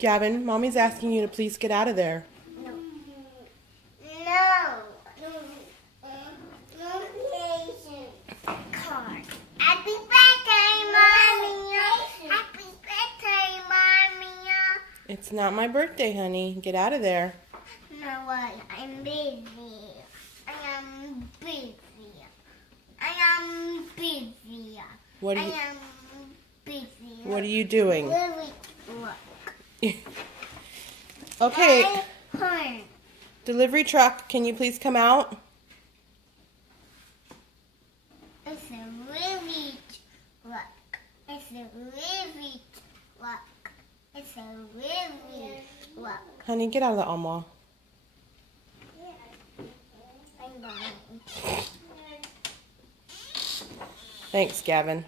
Gavin, Mommy's asking you to please get out of there. No. No. Car. Happy birthday, Mommy. Happy birthday, Mommy. It's not my birthday, honey. Get out of there. No, what? I'm busy. I am busy. I am busy. What are I you, am busy. what are you doing? Really look. Okay, Horn. delivery truck, can you please come out? It's a really look. It's a really look. It's a really look. Honey, get out of the alma. I'm going. Thanks, Gavin.